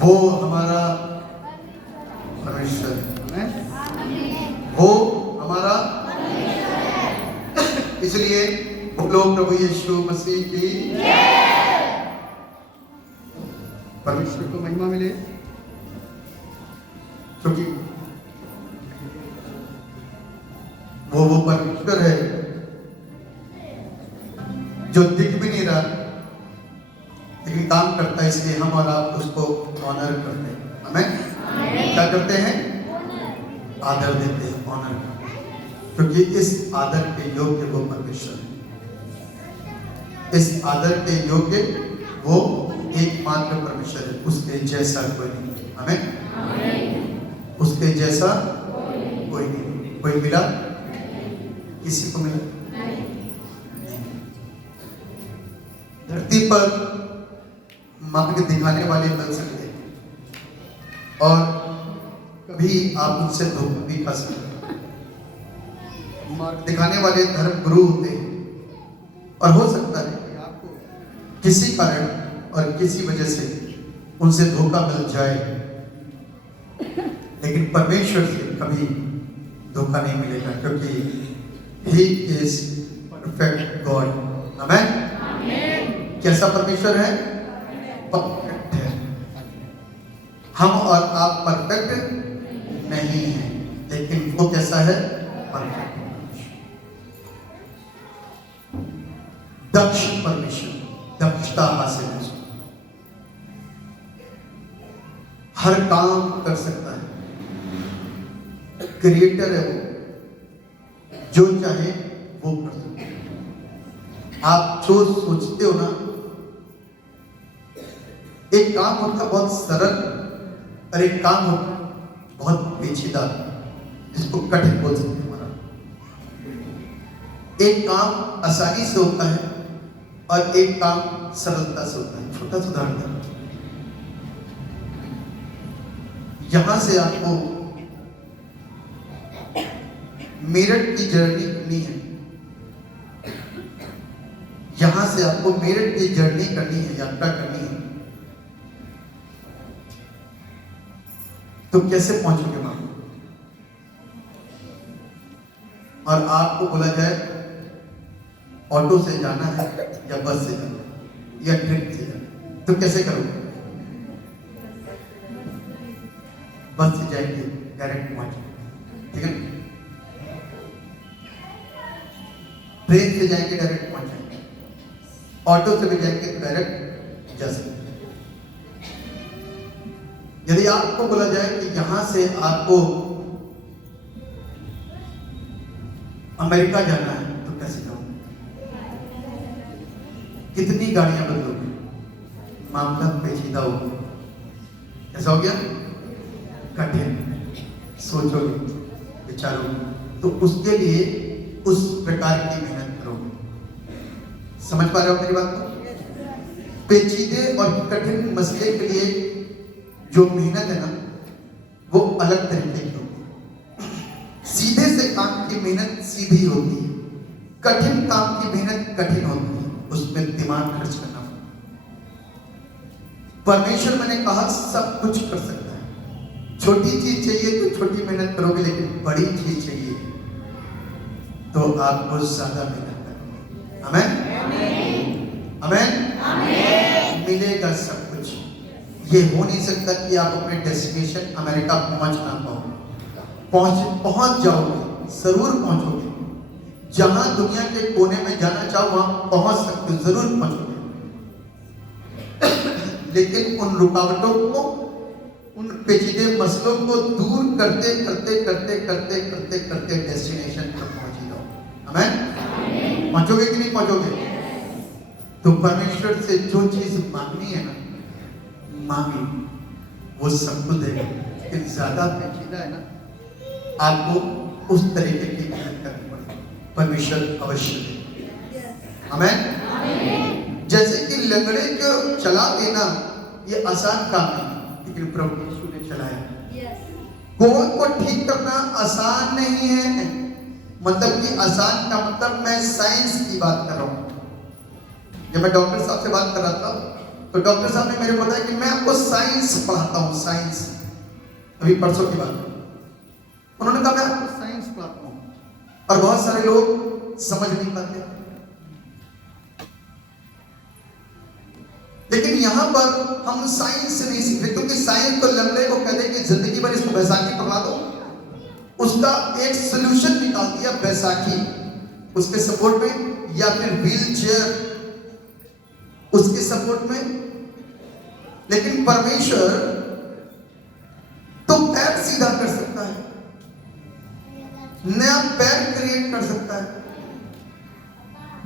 वो हमारा परमेश्वर है, वो हमारा। इसलिए बोलो प्रभु यीशु मसीह की, परमेश्वर को महिमा मिले। क्योंकि वो परमेश्वर है जो दिख भी नहीं रहा लेकिन काम करता है, इसलिए हम और आप उसको ऑनर करते हैं। हमें क्या करते हैं? आदर देते हैं, ऑनर करते हैं, क्योंकि इस आदर के योग्य वो परमेश्वर है। इस आदर के योग्य वो एकमात्र परमेश्वर है, उसके जैसा कोई नहीं। हमें उसके जैसा कोई नहीं। कोई मिला? किसी को मिला? धरती पर मार्ग दिखाने वाले बन सकते हैं और कभी आप उनसे धोखा भी खा सकते हैं। मार्ग दिखाने वाले धर्म गुरु होते हैं और हो सकता है कि आपको किसी कारण और किसी वजह से उनसे धोखा मिल जाए, लेकिन परमेश्वर से कभी धोखा नहीं मिलेगा, क्योंकि He is perfect God। आमेन। कैसा परमेश्वर है? परफेक्ट है। हम और आप परफेक्ट नहीं हैं, लेकिन वो कैसा है? परफेक्ट। दक्ष परमेश्वर, दक्षता हासिल है, हर काम कर सकता है, क्रिएटर है वो, जो चाहे वो कर सकते हैं। आप जो सोचते हो ना, एक काम होता बहुत सरल और एक काम होता बहुत पेचीदा, जिसको कठिन बोल सकते हैं। हमारा एक काम आसानी से होता है और एक काम सरलता से होता है। छोटा सा उदाहरण, यहां से आपको मेरठ की जर्नी करनी है, यहां से आपको मेरठ की जर्नी करनी है, यात्रा करनी है, तो कैसे पहुंचोगे वहां? और आपको बोला जाए ऑटो से जाना है या बस से जाना है या ट्रेन से जाना है, तो कैसे करोगे? बस से जाएंगे, डायरेक्ट पहुंचेंगे, ठीक है। ट्रेन से जाएंगे, डायरेक्ट पहुंच जाएंगे। ऑटो से भी जाएंगे तो डायरेक्ट जा सकते। यदि आपको बोला जाए कि यहां से आपको अमेरिका जाना है, तो कैसे जाओगे? कितनी गाड़ियां बदलोगे? मामला पेचीदा हो गया। ऐसा हो गया कठिन। सोचोगे, विचारोगे, तो उसके लिए उस प्रकार की मेहनत करोगे। समझ पा रहे हो मेरी बात को? पेचीदे और कठिन मसले के लिए जो मेहनत है ना, वो अलग तरीके की होती है। सीधे से काम की मेहनत सीधी होती है, कठिन काम की मेहनत कठिन होती है, उसमें दिमाग खर्च करना पड़ता है। परमेश्वर, मैंने कहा, सब कुछ कर सकता है। छोटी चीज चाहिए तो छोटी मेहनत करोगे, लेकिन बड़ी चीज चाहिए तो आपको ज्यादा मेहनत करोगे। आमेन, आमेन। मिलेगा सब कुछ। ये हो नहीं सकता कि आप अपने डेस्टिनेशन अमेरिका पहुंच ना पाओ। पहुंच जाओगे, जरूर पहुंचोगे। जहां दुनिया के कोने में जाना चाहो वहां पहुंच सकते हो, जरूर पहुंचोगे। लेकिन उन रुकावटों को, उन पेचीदे मसलों को दूर करते करते करते करते करते करते डेस्टिनेशन तक पहुंच ही जाओ। आमेन। पहुंचोगे कि नहीं पहुंचोगे? तो परमेश्वर से जो चीज मांगनी है ना, मांगी, वो सब कुछ देगा। लेकिन ज्यादा पेचीदा है ना, आपको उस तरीके की मेहनत करनी पड़ेगी। परमेश्वर अवश्य दे। आमेन। जैसे कि लंगड़े को चला देना ये आसान काम नहीं, लेकिन प्रभु यीशु ने चलाया। कोढ़ को ठीक करना आसान नहीं है। मतलब कि आसान का मतलब मैं साइंस की बात कर रहा हूं। जब मैं डॉक्टर साहब से बात कर रहा था तो डॉक्टर साहब ने मेरे को बताया कि मैं आपको साइंस पढ़ाता हूँ, साइंस। अभी परसों की बात, उन्होंने कहा मैं आपको साइंस पढ़ाता हूँ, और बहुत सारे लोग समझ नहीं पाते। लेकिन यहां पर हम साइंस नहीं सीख रहे, क्योंकि साइंस तो लंगड़े को कहते कि जिंदगी भर इसको बैसाखी पकड़ा दो, उसका एक सोल्यूशन निकाल दिया बैसाखी उसके सपोर्ट में, या फिर व्हील चेयर उसके सपोर्ट में। लेकिन परमेश्वर तो पैर सीधा कर सकता है, नया पैर क्रिएट कर सकता है,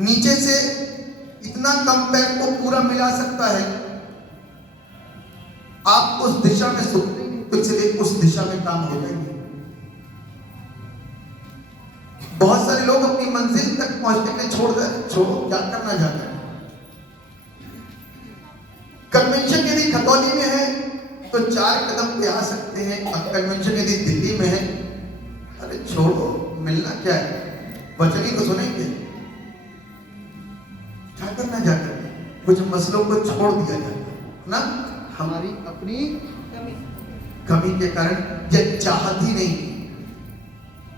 नीचे से इतना कम पैर को पूरा मिला सकता है। आप उस दिशा में सोचेंगे तो चलिए उस दिशा में काम हो जाएंगे। बहुत सारे लोग अपनी मंजिल तक पहुंचने में छोड़ो क्या करना चाहते हैं। कन्वेंशन यदि खतौली में है तो 4 कदम पे आ सकते हैं, अब कन्वेंशन यदि दिल्ली में है, अरे छोड़ो, मिलना क्या है, वचन ही तो सुनेंगे। क्या करना चाहते हैं, कुछ मसलों को छोड़ दिया जाता है ना, हमारी अपनी कमी के कारण, यह चाहत ही नहीं,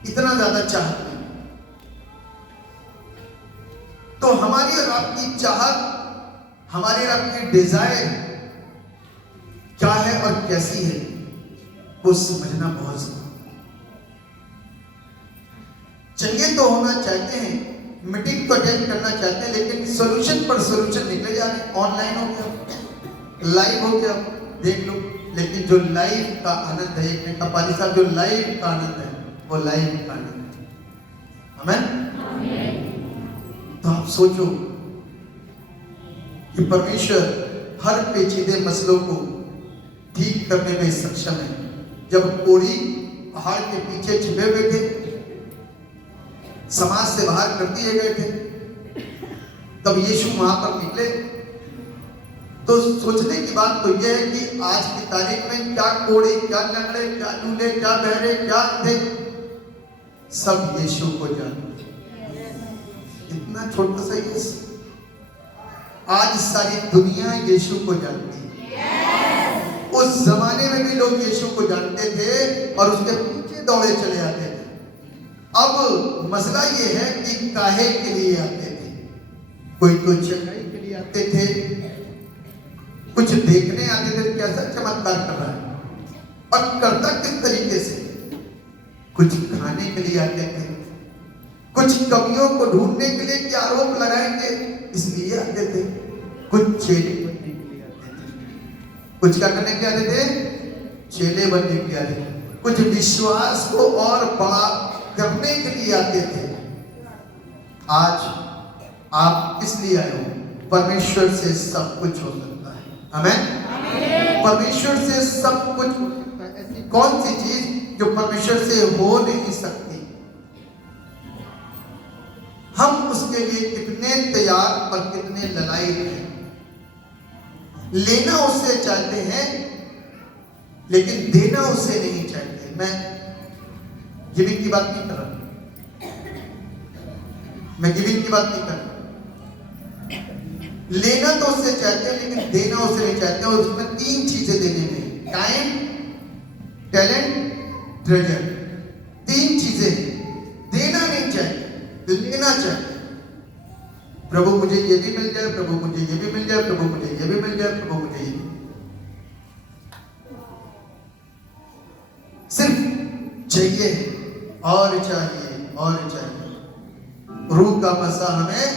इतना ज्यादा चाहत नहीं। तो हमारी और आपकी चाहत, हमारी और आपकी डिजायर क्या है और कैसी है, वो समझना बहुत जरूरी। चंगे तो होना चाहते हैं, मीटिंग को अटेंड करना चाहते हैं, लेकिन सॉल्यूशन पर सॉल्यूशन निकले जा रहे, ऑनलाइन हो गया, लाइव हो गया, देख लो। लेकिन जो लाइव का आनंद है, एक ने कहा पाली साहब, जो लाइव का आनंद है वो लाइव का आनंद है। आमीन। तो आप सोचो कि परमेश्वर हर पेचीदे मसलों को ठीक करने में सक्षम है। जब कोढ़ी पहाड़ के पीछे छिपे हुए थे, समाज से बाहर कर दिए गए थे, तब यीशु वहां पर निकले। तो सोचने की बात तो यह है कि आज की तारीख में क्या कोढ़ी, क्या लंगड़े, क्या लूले, क्या बहरे, क्या थे, सब यीशु को जानते। इतना छोटा सा यीशु, आज सारी दुनिया यीशु को जानती है। उस जमाने में भी लोग यीशु को जानते थे और उसके पीछे दौड़े चले आते थे। अब मसला ये है कि काहे के लिए आते थे। कोई तो चंगाई के लिए आते थे, कुछ देखने आते थे कैसा चमत्कार कर रहा है और करता किस तरीके से, कुछ खाने के लिए आते थे, कुछ कमियों को ढूंढने के लिए कि आरोप लगाएंगे इसलिए आते थे, कुछ चेले बनने के लिए आते थे। कुछ क्या करने के लिए आते थे? चेले बनने के लिए आते थे। कुछ विश्वास को और बड़ा करने के लिए आते थे। आज आप इसलिए आए हो, परमेश्वर से सब कुछ हो सकता है। आमीन। परमेश्वर से सब कुछ हो सकता है। ऐसी कौन सी चीज जो परमेश्वर से हो नहीं सकती? हम उसके लिए कितने तैयार और कितने ललायक हैं। लेना उससे चाहते हैं लेकिन देना उससे नहीं चाहते। मैं गिविंग की बात नहीं कर रहा, मैं गिविंग की बात नहीं कर रहा। लेना तो उससे चाहते हैं लेकिन देना उससे नहीं चाहते। और उसमें 3 चीजें देने में, टाइम, टैलेंट, ट्रेजर, 3 चीजें। देना नहीं चाहते, लेना चाहते। प्रभु मुझे ये भी मिल जाए, प्रभु मुझे ये भी मिल जाए, प्रभु मुझे ये भी मिल जाए, प्रभु मुझे ये भी। सिर्फ चाहिए और चाहिए और चाहिए। रूह का मसा हमें,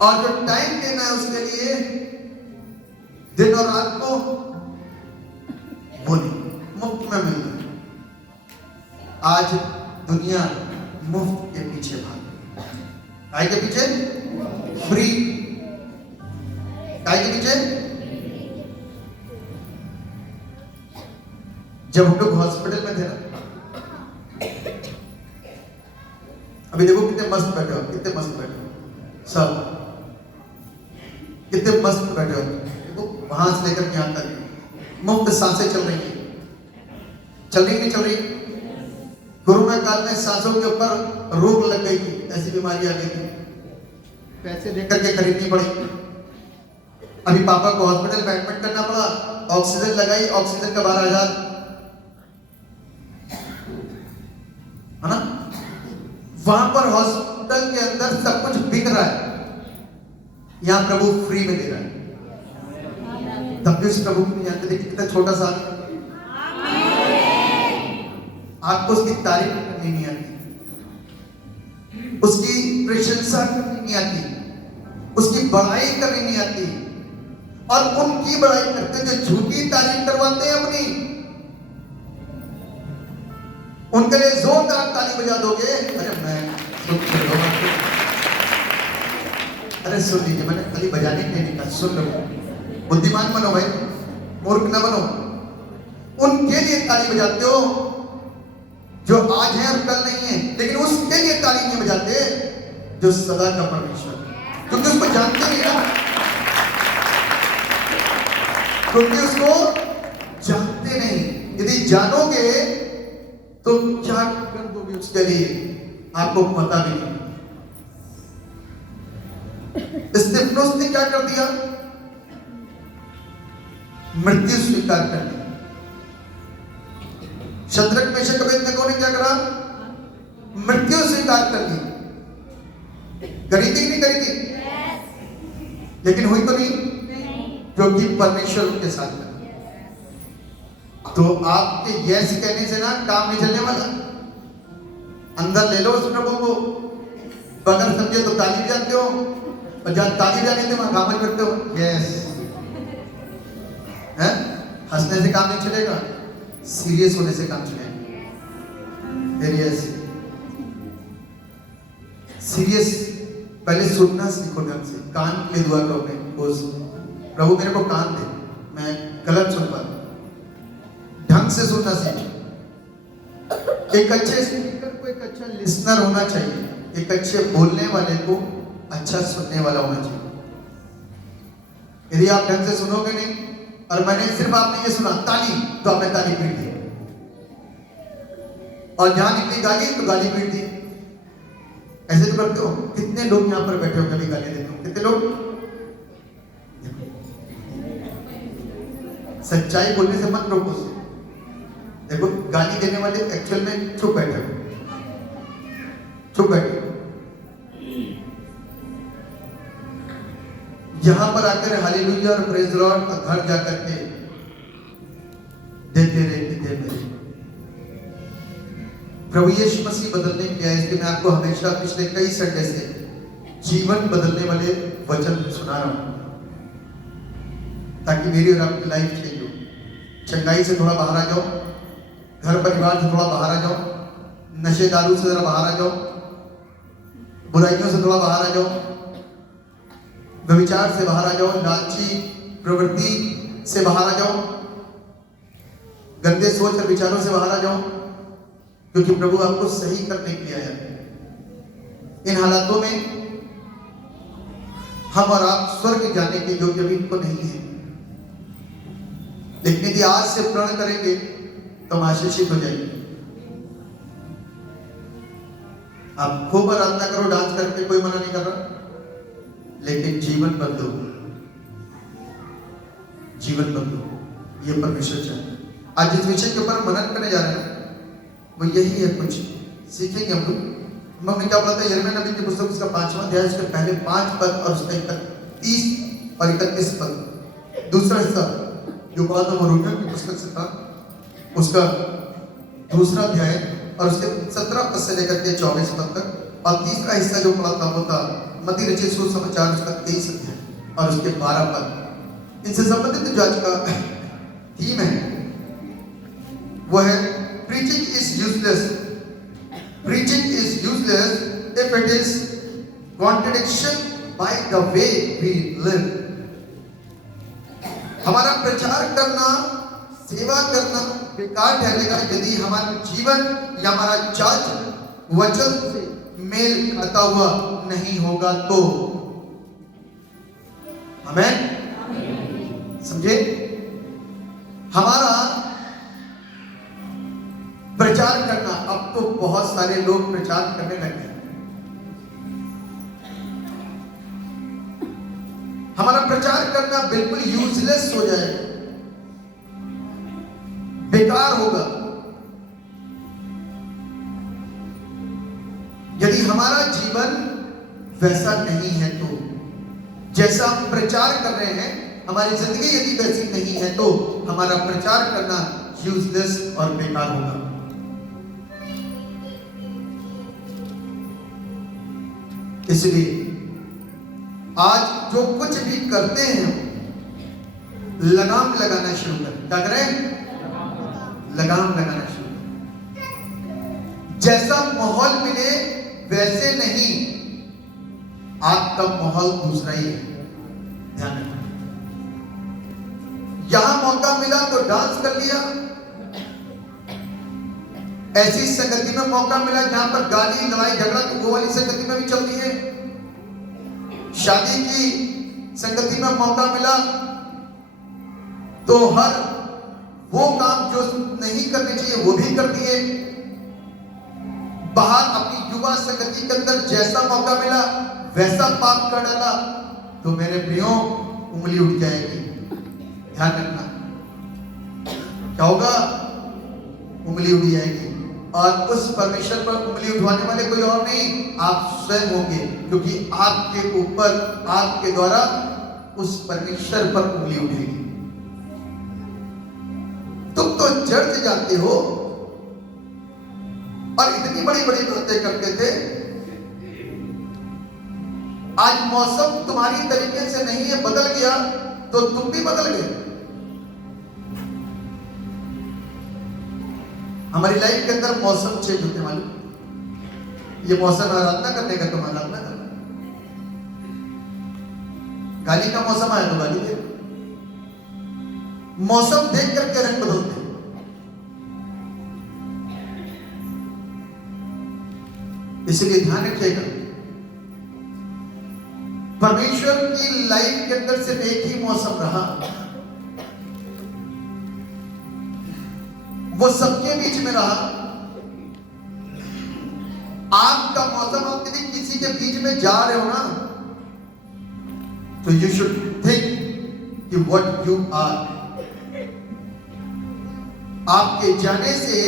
और जो टाइम देना है उसके लिए दिन और रात को वो नहीं, मुफ्त में मिल रहा है। आज दुनिया मुफ्त के पीछे भाग, काय के पीछे? फ्री। काय के पीछे? जब हम लोग हॉस्पिटल में थे ना, अभी देखो कितने मस्त बैठे हो, कितने मस्त बैठे हो सब, कितने मस्त बैठे हो। देखो वहां से लेकर यहां तक मुफ्त सांसें चल रही है, चल रही नहीं चल रही? कोरोना काल में सांसों के ऊपर रोक लग गई थी, ऐसी बीमारी आ गई थी, पैसे देकर के खरीदनी पड़ी। अभी पापा को हॉस्पिटल में एडमिट करना पड़ा, ऑक्सीजन लगाई, ऑक्सीजन का 12,000, है ना। वहां पर हॉस्पिटल के अंदर सब कुछ बिक रहा है, यहां प्रभु फ्री में दे रहा है। तब भी उस प्रभु को नहीं जानते। देखिए कितना छोटा सा, आपको उसकी तारीफ करनी नहीं आती, उसकी प्रशंसा करनी नहीं आती, उसकी बड़ाई करनी नहीं आती, और उनकी बड़ाई करते जो झूठी तारीफ करवाते हैं अपनी, उनके लिए जोरदार ताली बजा दोगे। अरे सुन लीजिए, मैंने खाली बजाने के लिए नहीं कहा, सुन लो, बुद्धिमान बनो भाई, मूर्ख न बनो। उनके लिए ताली बजाते हो जो आज है और कल नहीं है, लेकिन उसके लिए ताली नहीं बजाते जो सदा का परमेश्वर, क्योंकि उसको जानते नहीं ना, क्योंकि उसको जानते नहीं। यदि जानोगे तो क्या कर दोगे उसके लिए, आपको पता भी नहीं। स्तिफनुस ने क्या कर दिया? मृत्यु स्वीकार कर दी। शद्रक मेशक अबेदनगो ने क्या करा? मृत्यु स्वीकार कर दी। करी थी नहीं करी थी? लेकिन हुई तो नहीं, क्योंकि परमेश्वर उनके साथ था। तो आपके यस कहने से ना काम नहीं चलने वाला। अंदर ले लो उस प्रभु को, बगैर समझे तो ताली बजाते हो, और जहां ताली बजाने थे वहां काम करते हो। यस है, हंसने से काम नहीं चलेगा, सीरियस होने से काम चलेगा। फिर यस सीरियस, पहले सुनना सीखो ढंग से, कान के लिए दुआ करो। प्रभु मेरे को कान दे, मैं गलत सुन पाता, ढंग से सुनना सीखो। एक अच्छे स्पीकर को एक अच्छा लिसनर होना चाहिए, एक अच्छे बोलने वाले को अच्छा सुनने वाला होना चाहिए। यदि आप ढंग से सुनोगे नहीं, और मैंने सिर्फ आपने ये सुना ताली, तो आपने ताली पीट दी, और जहां निकली गाली तो गाली पीट दी। ऐसे तो करते हो। कितने लोग यहां पर बैठे हो कभी गाली देते हो? कितने लोग? सच्चाई बोलने से मत रोको उसे। देखो गाली देने वाले एक्चुअल में चुप बैठे, चुप बैठे। यहां पर आकर हालेलुया और प्रेज द लॉर्ड, घर जाकर के देते रहे। प्रभु यीशु मसीह बदलने के आए, इसलिए मैं आपको हमेशा पिछले कई संडे से जीवन बदलने वाले वचन सुना रहा हूं, ताकि मेरी और आपकी लाइफ चेंज हो। चंगाई से थोड़ा बाहर आ जाओ, घर परिवार से थोड़ा बाहर आ जाओ, नशे दारू से जरा बाहर आ जाओ, बुराइयों से थोड़ा बाहर आ जाओ, व्यभिचार से बाहर आ जाओ, लालची प्रवृत्ति से बाहर आ जाओ, गंदे सोच और विचारों से बाहर आ जाओ, क्योंकि प्रभु आपको सही करने के लिए आया। इन हालातों में हम और आप स्वर्ग जाने के योग्य भी इनको नहीं है, लेकिन यदि आज से प्रण करेंगे तो हम आशीषित हो जाएंगे। आप खूब आराधना करो, डांस करके, कोई मना नहीं कर रहा, लेकिन जीवन बदलो, जीवन बदलो, ये परमेश्वर चाहता है। आज जिस विषय के ऊपर मनन करने जा रहे हैं वो यही है, कुछ सीखेंगे हम लोग। हमने क्या पढ़ा था? यिर्मयाह नबी की पुस्तक उसका 5वां अध्याय, उसके पहले 5 पद और उसका 31 और 31 पद। दूसरा हिस्सा जो पढ़ा था वो रोमियो की पुस्तक से था, उसका दूसरा अध्याय और उसके 17 पद से लेकर के 24 पद तक। और तीसरा हिस्सा जो पढ़ा था वो था मत्ती रचित सुसमाचार, उसका 23 अध्याय और उसके 12 पद। इनसे संबंधित जो आज का थीम है वो है preaching is useless. Preaching is useless if it is contradiction by the way we live. हमारा प्रचार करना, सेवा करना बेकार ठहरेगा यदि हमारा जीवन या हमारा चाल वचन से मेल खाता हुआ नहीं होगा तो। आमीन, समझे? हमारा प्रचार करना, अब तो बहुत सारे लोग प्रचार करने लगे। हमारा प्रचार करना बिल्कुल यूजलेस हो जाएगा, बेकार होगा। यदि हमारा जीवन वैसा नहीं है तो, जैसा हम प्रचार कर रहे हैं, हमारी जिंदगी यदि वैसी नहीं है तो हमारा प्रचार करना यूजलेस और बेकार होगा। इसलिए आज जो कुछ भी करते हैं लगाम लगाना शुरू करें। क्या करें? लगाम लगाना शुरू करें। जैसा माहौल मिले वैसे नहीं, आपका माहौल दूसरा ही है, ध्यान रखना। यहां मौका मिला तो डांस कर लिया, ऐसी संगति में मौका मिला जहां पर गाली लड़ाई झगड़ा, तो वो वाली संगति में भी चलती है। शादी की संगति में मौका मिला तो हर वो काम जो नहीं करने चाहिए वो भी कर दिए। बाहर अपनी युवा संगति के अंदर जैसा मौका मिला वैसा पाप कर डाला, तो मेरे प्रियो उंगली उठ जाएगी, ध्यान रखना। क्या होगा? उंगली उठ जाएगी, और उस परमेश्वर पर उंगली उठवाने वाले कोई और नहीं, आप स्वयं होंगे, क्योंकि आपके ऊपर, आपके द्वारा उस परमेश्वर पर उंगली उठेगी। तुम तो चर्च जाते हो और इतनी बड़ी बड़ी बातें करते थे, आज मौसम तुम्हारी तरीके से नहीं है, बदल गया तो तुम भी बदल गए। हमारी लाइफ के अंदर मौसम चेंज होते मालूम, ये मौसम आराधना करने का, तुम आराधना करना। गाली का मौसम आया तो गाली दे, मौसम देख करके रंग बदलते। इसलिए ध्यान रखिएगा, परमेश्वर की लाइफ के अंदर सिर्फ एक ही मौसम रहा, वो सबके बीच में रहा। आपका मौसम, आप यदि किसी के बीच में जा रहे हो ना, तो यू शुड थिंक कि व्हाट यू आर। आपके जाने से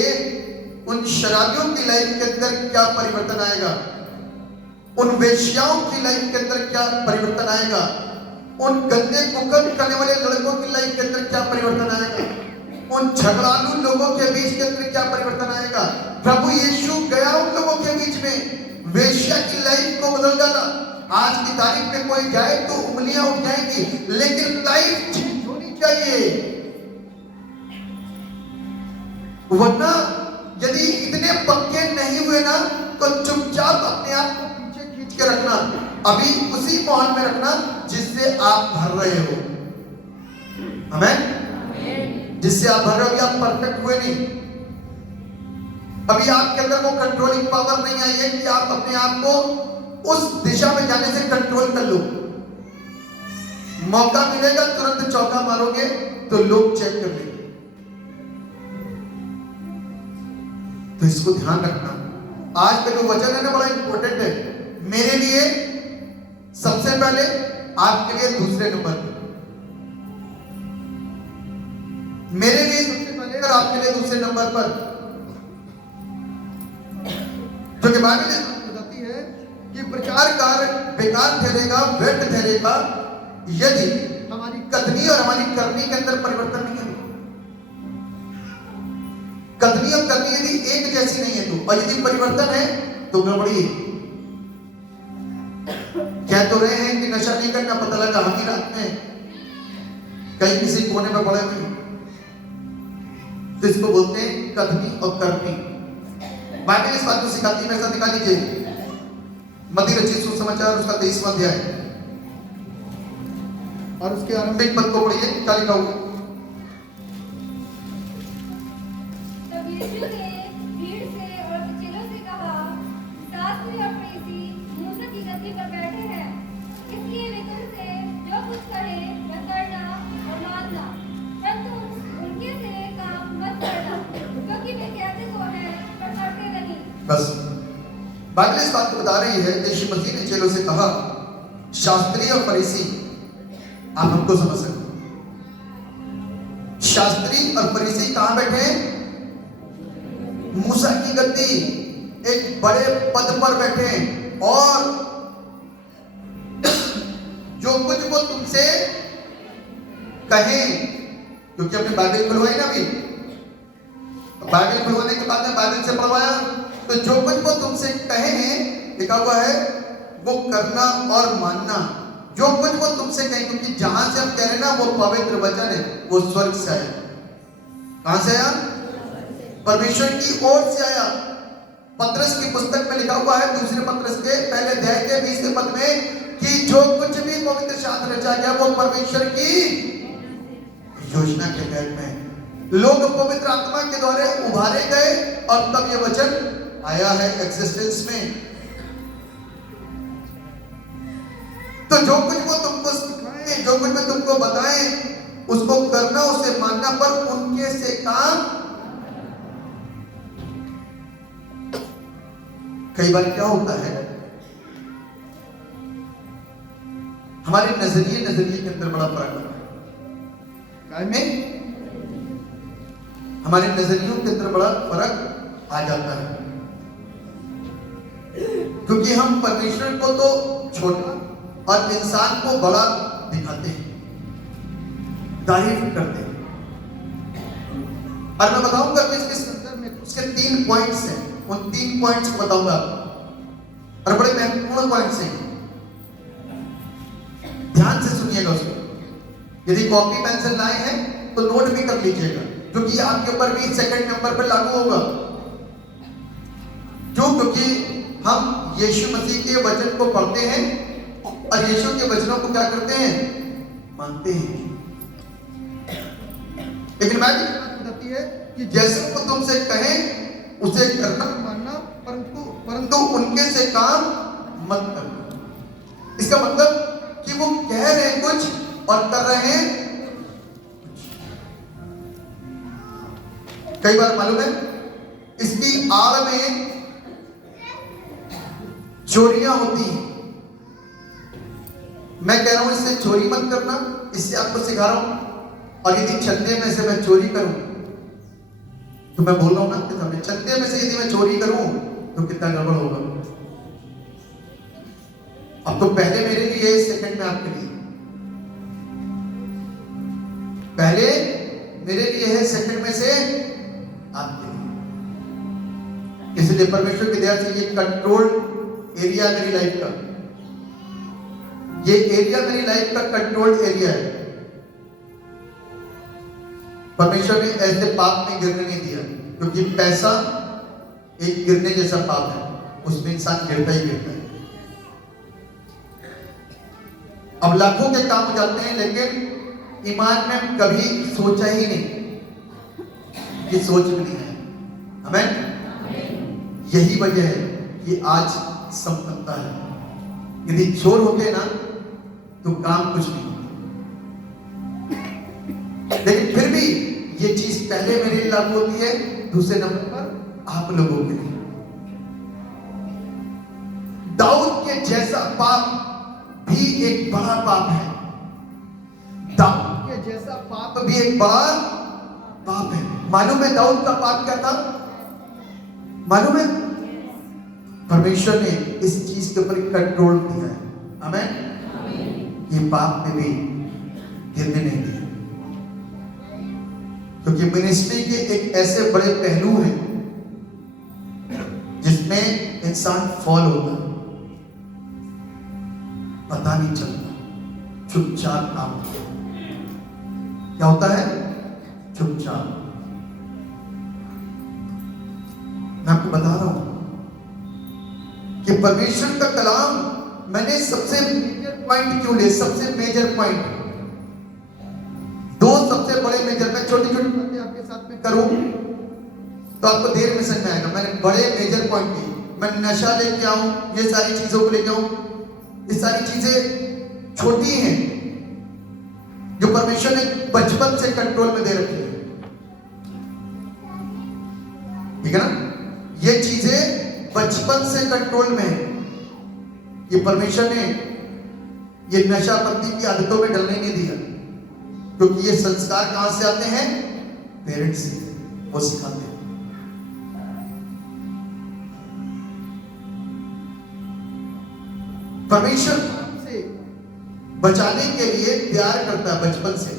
उन शराबियों की लाइफ के अंदर क्या परिवर्तन आएगा, उन वेश्याओं की लाइफ के अंदर क्या परिवर्तन आएगा, उन गंदे कुकर्म करने वाले लड़कों की लाइफ के अंदर क्या परिवर्तन आएगा, उन झगड़ालू लोगों के बीच के अंदर क्या परिवर्तन आएगा। प्रभु यीशु गया उन लोगों के बीच में, वेश्या की लाइफ को बदल डाला। आज की तारीख में कोई जाए तो उंगलियां उठ जाएंगी, लेकिन लाइफ चेंज होनी चाहिए। वरना यदि इतने पक्के नहीं हुए ना, तो चुपचाप अपने आप को पीछे खींच के रखना, अभी उसी माहौल में रखना जिससे आप भर रहे हो। आमीन। जिससे आप भर रहे हो, अभी आप परफेक्ट हुए नहीं, अभी आपके अंदर वो कंट्रोलिंग पावर नहीं आई है कि आप अपने आप को उस दिशा में जाने से कंट्रोल कर लो। मौका मिलेगा तुरंत चौका मारोगे तो लोग चेक कर लेंगे। तो इसको ध्यान रखना। आज का जो वचन है ना, बड़ा इंपॉर्टेंट है मेरे लिए, सबसे पहले, आपके लिए दूसरे नंबर पर। मेरे लिए सबसे पहले और आपके लिए दूसरे नंबर पर। क्योंकि बाइबल बताती है कि प्रचार कार्य बेकार ठहरेगा, व्यर्थ ठहरेगा, यदि हमारी कथनी और हमारी करनी के अंदर परिवर्तन नहीं है। कथनी और करनी यदि एक जैसी नहीं है तो, और यदि परिवर्तन है तो गड़बड़ी है। कह तो रहे हैं कि नशा नहीं करना, पता लगा हम ही रात में कहीं किसी कोने में पड़े हुए, तो इसको बोलते हैं कथनी और करनी। बाइबल इस बात को सिखाती है। ऐसा दिखा लीजिए मत्ती रचित सुसमाचार उसका 23वां अध्याय और उसके आरंभिक पद को पढ़िए। क्या लिखा हुआ? तब यीशु ने भीड़ से और चेलों से कहा, शास्त्री और फरीसी मूसा की गद्दी पर बैठे हैं, इसलिए वे तुमसे जो कुछ कहे वह करना और मानना, परंतु उनके से काम मत करना, क्योंकि वे कहते तो हैं पर करते नहीं। बस बाइबल इस बात को बता रही है। यीशु मसीह ने चेलों से कहा, शास्त्री और फरीसी, आप हमको समझ सकते शास्त्री और फरीसी कहां बैठे हैं? मूसा की गद्दी, एक बड़े पद पर बैठे हैं, और जो कुछ वो तुमसे कहें, क्योंकि हमने बाइबल खुलवाई ना अभी, बाइबल खुलवाने के बाद में बाइबल से पढ़वाया, तो जो कुछ वो तुमसे कहे हैं, लिखा हुआ है, वो करना और मानना। जो कुछ वो तुमसे कहे, क्योंकि जहां से हम कह रहे हैं ना, वो पवित्र वचन है, वो स्वर्ग से आया। कहां से आया? परमेश्वर की ओर से आया। पतरस की पुस्तक में लिखा हुआ है, दूसरे पतरस के पहले अध्याय के 20वें पद में, कि जो कुछ भी पवित्र शास्त्र रचा गया वो परमेश्वर की योजना के तहत में लोग पवित्र आत्मा के द्वारा उभारे गए, और तब ये वचन आया है एग्जिस्टेंस में। तो जो कुछ वो तुमको सिखाए, जो कुछ मैं तुमको बताएं, उसको करना, उसे मानना, पर उनके से काम। कई बार क्या होता है, हमारे नजरिए के अंदर बड़ा फर्क होता है। काय में हमारे नजरियों के अंदर बड़ा फर्क आ जाता है, क्योंकि हम परमेश्वर को तो छोटा और इंसान को बड़ा दिखाते हैं, तारीफ करते हैं। और मैं बताऊंगा कि इसके संदर्भ में उसके 3 पॉइंट्स हैं, उन 3 पॉइंट्स को बताऊंगा, और बड़े महत्वपूर्ण पॉइंट्स हैं। ध्यान से सुनिएगा उसको। यदि कॉपी पेंसिल लाए हैं तो नोट भी कर लीजिएगा, क्योंकि आपके ऊपर भी सेकंड नंबर पर लागू होगा। क्यों? क्योंकि हम यीशु मसीह के वचन को पढ़ते हैं और यीशु के वचनों को क्या करते हैं? मानते हैं। लेकिन बात बताती है कि जैसे वो तुमसे कहें उसे करना मानना, परंतु उनके से काम मत करना। इसका मतलब कि वो कह रहे हैं कुछ और कर रहे हैं कुछ। कई बार मालूम है, इसकी आड़ में चोरियां होती हैं। मैं कह रहा हूं इससे चोरी मत करना, इससे आपको सिखा रहा हूं। और यदि चंदे में से मैं चोरी करूं, तो मैं बोल रहा हूं ना आपके सामने, चंदे में से यदि मैं चोरी करूं तो कितना गड़बड़ होगा। अब तो पहले मेरे लिए, सेकंड में आपके लिए। पहले मेरे लिए है, सेकंड में से आपके लिए। इसलिए परमेश्वर की दया से ये कंट्रोल्ड एरिया मेरी लाइफ का, ये एरिया मेरी लाइफ का कंट्रोल्ड एरिया है। परमेश्वर ने ऐसे पाप में गिरने नहीं दिया, क्योंकि पैसा एक गिरने जैसा पाप है, उसमें इंसान गिरता ही गिरता है। अब लाखों के काम हो जाते हैं, लेकिन ईमान में कभी सोचा ही नहीं, ये सोच भी नहीं है। आमीन। यही वजह है कि आज संपन्नता है। यदि चोर होते ना तो काम कुछ नहीं होता। लेकिन फिर भी ये चीज पहले मेरे लिए लागू होती है, दूसरे नंबर पर आप लोगों के लिए। दाऊद के जैसा पाप भी एक बड़ा पाप है। दाऊद के जैसा पाप भी एक बड़ा पाप है। मालूम है दाऊद का पाप क्या था? मालूम है? परमेश्वर ने इस चीज के ऊपर कंट्रोल दिया है। आमीन। ये पाप में भी गिरने नहीं दिया, क्योंकि मिनिस्ट्री के एक ऐसे बड़े पहलू हैं जिसमें इंसान फॉल होता है, पता नहीं चलता, चुपचाप काम होता है। क्या होता है? चुपचाप। मैं आपको बता रहा हूं कि परमेश्वर का कलाम मैंने सबसे मेजर पॉइंट क्यों ले, सबसे मेजर पॉइंट, 2 सबसे बड़े मेजर, मैं छोटी छोटी बातें आपके साथ में करूं तो आपको देर में समझ में आएगा। मैंने बड़े मेजर पॉइंट लिए, मैं नशा लेके आऊं, ये सारी चीजों को लेके आऊं, ये सारी चीजें छोटी हैं जो परमेश्वर ने बचपन से कंट्रोल में दे रखी है। ठीक है ना? ये चीजें बचपन से कंट्रोल में है। ये परमेश्वर ने ये नशा पत्ती की आदतों में डलने नहीं दिया। क्योंकि ये संस्कार कहां से आते हैं? पेरेंट्स से, वो सिखाते हैं। परमेश्वर से बचाने के लिए प्यार करता है बचपन से।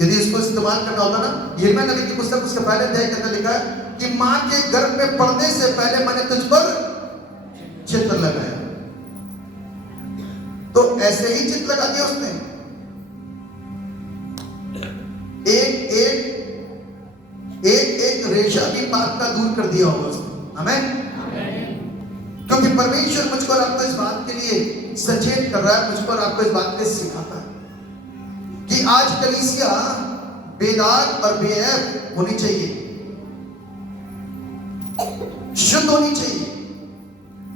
यदि इसको इस्तेमाल करना होता ना, यिर्मयाह नबी की पुस्तक उसके पहले अध्याय के अंदर लिखा है कि मां के गर्भ में पड़ने से पहले मैंने तुझ पर चित्र लगाया। तो ऐसे ही चित्र लगा दिया उसने, एक रेशा भी पाप का दूर कर दिया होगा उसने। आमीन। क्योंकि परमेश्वर मुझको और आपको इस बात के लिए सचेत कर रहा है, मुझको और आपको इस बात के सिखाता है कि आज कलीसिया बेदाग और बेऐब होनी चाहिए, शुद्ध होनी चाहिए,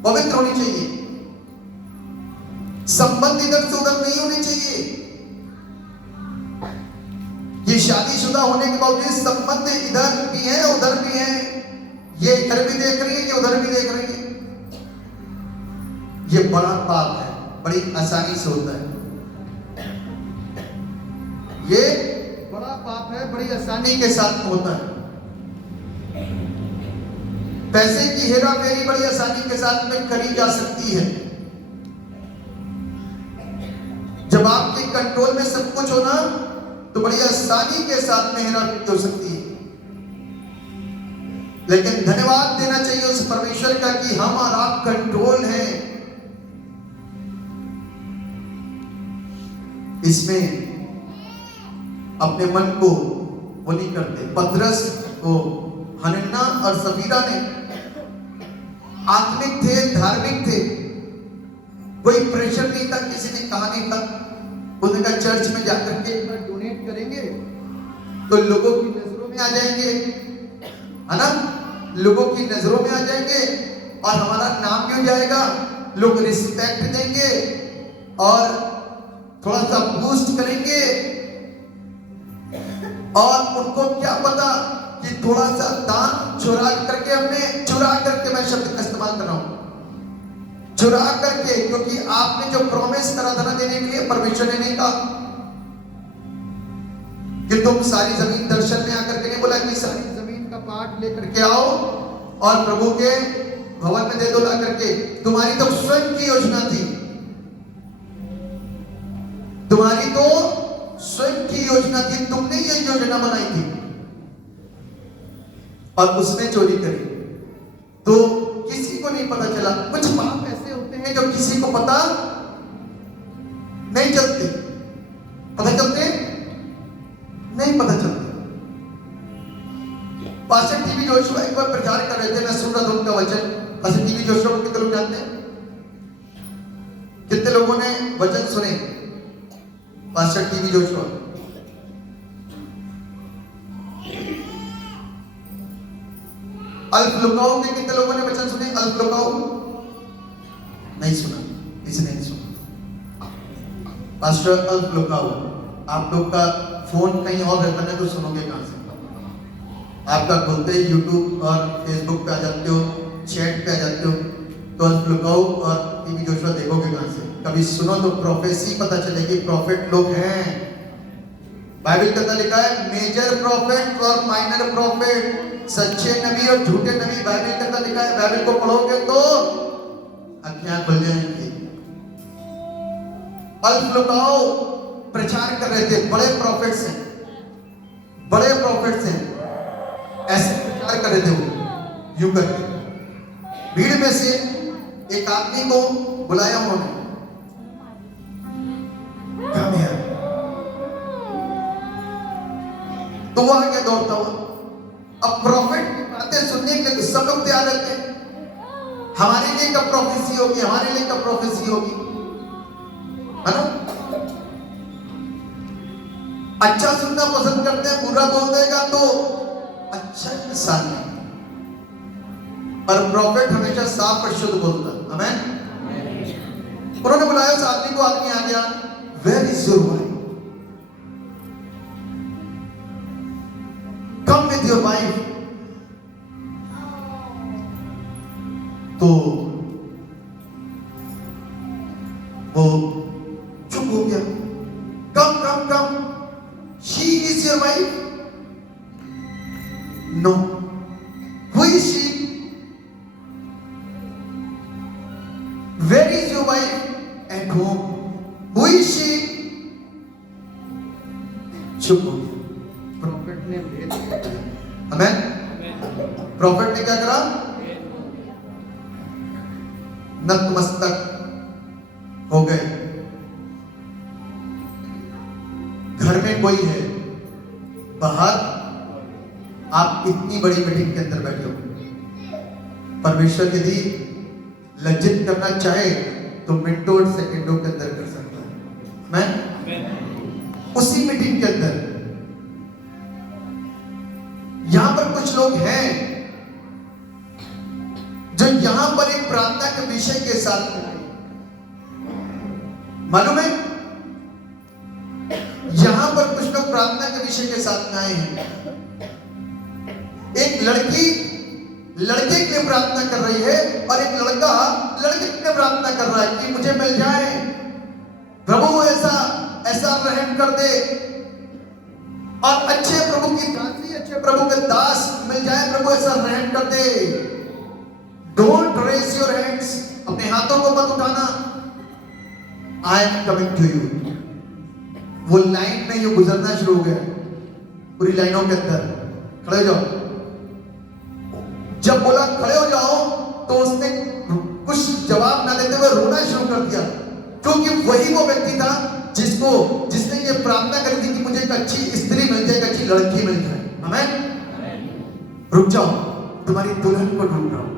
पवित्र होनी चाहिए। संबंध इधर से उधर नहीं होने चाहिए। ये शादीशुदा होने के बावजूद संबंध इधर भी है उधर भी है, ये इधर भी देख रही है ये उधर भी देख रही है। ये बड़ा पाप है, बड़ी आसानी से होता है। ये बड़ा पाप है, बड़ी आसानी के साथ होता है। पैसे की हेरा फेरी बड़ी आसानी के साथ में करी जा सकती है। जब आपके कंट्रोल में सब कुछ हो ना, तो बड़ी आसानी के साथ में हेरा फेरी हो सकती है। लेकिन धन्यवाद देना चाहिए उस परमेश्वर का कि हम और आप कंट्रोल हैं। इसमें अपने मन को वो नहीं करते। पतरस को हनन्ना और सफीरा ने आत्मिक थे, धार्मिक थे, कोई प्रेशर नहीं था, किसी ने कहा नहीं था। उन्होंने कहा चर्च में जाकर के डोनेट करेंगे तो लोगों की नजरों में आ जाएंगे, है ना, लोगों की नजरों में आ जाएंगे और हमारा नाम भी हो जाएगा, लोग रिस्पेक्ट देंगे और थोड़ा सा बूस्ट करेंगे। और उनको क्या पता कि थोड़ा सा दान चुरा करके, हमने चुरा करके, मैं शब्द का इस्तेमाल कर रहा हूं, चुरा करके, क्योंकि आपने जो प्रॉमिस करा था ना देने के लिए, परमेश्वर ने नहीं कहा कि तुम सारी जमीन दर्शन में आकर के, नहीं बोला कि सारी जमीन का पार्ट लेकर के आओ और प्रभु के भवन में दे दो ला करके। तुम्हारी तो स्वयं की योजना थी, तुम्हारी तो स्वयं की योजना थी, तुमने ये योजना बनाई थी और उसने चोरी करी। तो किसी को नहीं पता चला। कुछ पाप ऐसे होते हैं जो किसी को पता नहीं चलते, पता चलते नहीं, पता चलते। पास्टर टीवी जोशुआ एक बार प्रचार कर रहे थे, मैं सुन रहा था उनका वचन। पास्टर टीवी जोशुआ को कितने लोग जानते हैं? कितने लोगों ने वचन सुने पास्टर टीवी जोशुआ? अल्फ लुकाऊ के कितने लोगों ने वचन सुने? अल्फ लुकाऊ नहीं सुना, किसी ने नहीं सुना। पास्टर अल्फ लुकाऊ, आप लोग का फोन कहीं और रहता है तो सुनोगे कहां से? आपका खुलते ही यूट्यूब और फेसबुक पे आ जाते हो, चैट पे आ जाते हो, तो अल्फ लुकाऊ और टीवी जोशुआ देखोगे कहां से? कभी सुनो तो प्रोफेसी पता चलेगी, प्रॉफिट लोग हैं। बाइबल के अंदर लिखा है मेजर प्रॉफिट और माइनर प्रॉफिट, सच्चे नबी और झूठे नबी। बाइबल के अंदर लिखा है, बाइबल को पढ़ोगे तो आंखें खुल जाएंगी। अल्फ लुकाऊ प्रचार कर रहे थे, बड़े प्रॉफिट्स हैं, बड़े प्रॉफिट्स हैं, ऐसे प्रचार कर रहे थे वो यूं करके। भीड़ में से एक आदमी को बुलाया उन्होंने, तो वो आगे दौड़ता हुआ। अब प्रॉफिट की बातें सुनने के लिए सब लोग तैयार रहते हैं, हमारे लिए कब प्रोफेसी होगी, हमारे लिए कब प्रोफेसी होगी, है ना? अच्छा सुनना पसंद करते हैं, बुरा बोल देगा तो अच्छा इंसान नहीं। पर प्रॉफिट हमेशा साफ और शुद्ध बोलता है। आमीन। उन्होंने बुलाया उस आदमी को, आदमी आ गया, where is your wife, come with your wife. तो वो चुप हो गया, कम कम कम, wife? No. Who is she? Where is your wife? At home. Who is she? चुप हो गया। प्रॉफिट ने भेद किया। आमेन। प्रॉफिट ने क्या करा? नतमस्तक हो गए। घर में कोई है, बाहर आप इतनी बड़ी मीटिंग के अंदर बैठे हो। परमेश्वर यदि लज्जित करना चाहे तो मिनटों और सेकंडों के अंदर कर सकता है। मैं उसी मीटिंग के अंदर यहां पर कुछ लोग हैं जो यहां पर एक प्रार्थना के विषय के साथ में आए। मालूम है, यहां पर कुछ लोग प्रार्थना के विषय के साथ में आए हैं। एक लड़की लड़के के लिए प्रार्थना कर रही है और एक लड़का लड़के के लिए प्रार्थना कर रहा है कि मुझे मिल जाए प्रभु, ऐसा ऐसा रहम कर दे, और अच्छे प्रभु की दासी, अच्छे प्रभु के दास मिल जाए प्रभु, ऐसा रहम कर दे। डोंट रेज योर हैंड्स, अपने हाथों को मत उठाना। I am coming to you. वो लाइन में ये गुजरना शुरू हो गया, पूरी लाइनों के अंदर खड़े हो जाओ। जब बोला खड़े हो जाओ तो उसने कुछ जवाब ना देते हुए रोना शुरू कर दिया, क्योंकि वही वो व्यक्ति था जिसने ये प्रार्थना करी थी कि मुझे एक अच्छी स्त्री मिल जाए, एक अच्छी लड़की मिल जाए। आमीन। रुक जाओ, तुम्हारी दुल्हन को ढूंढ रहा हूं।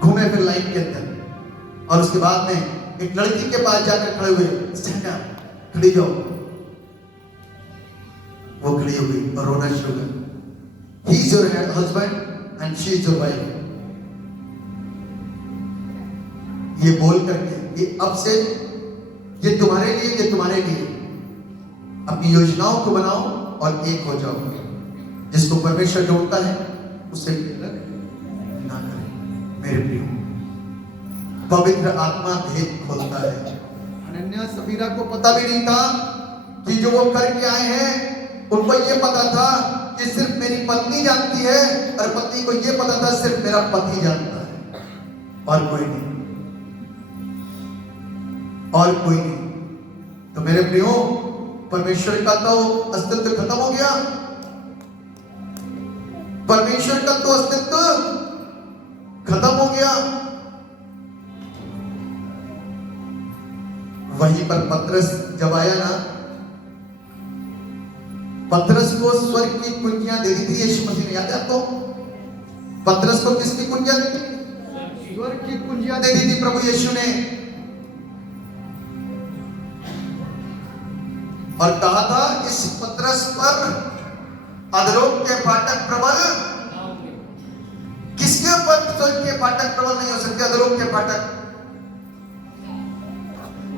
घूमे फिर लाइन के अंदर और उसके बाद में एक लड़की के पास जाकर खड़े हुए, खड़ी जाओ। वो खड़ी हो गई और रोना शुरू कर। He is your husband and she is your wife. ये बोल करके ये अब से ये तुम्हारे लिए, ये तुम्हारे लिए। अपनी योजनाओं को बनाओ और एक हो जाओ। जिसको परमेश्वर जोड़ता है उसे अलग ना करें। मेरे प्रियो, पवित्र आत्मा भेद खोलता है। अनन्या सफीरा को पता भी नहीं था कि जो वो करके आए हैं, उनको ये पता था कि सिर्फ मेरी पत्नी जानती है, और पत्नी को ये पता था सिर्फ मेरा पति जानता है, और कोई नहीं, और कोई नहीं। तो मेरे प्रियो, परमेश्वर का तो अस्तित्व खत्म हो गया। परमेश्वर का तो अस्तित्व खत्म हो गया। वहीं पर पतरस जब आया ना, पतरस को स्वर्ग की कुंजियां दे दी थी यीशु मसीह ने। याद है आपको? पतरस को किसकी कुंजियां दी थी? स्वर्ग की कुंजियां दे दी थी प्रभु यीशु ने, और कहा था इस पतरस पर अधोलोक के फाटक प्रबल। किसके ऊपर स्वर्ग के फाटक प्रबल नहीं हो सकते? अधोलोक के फाटक।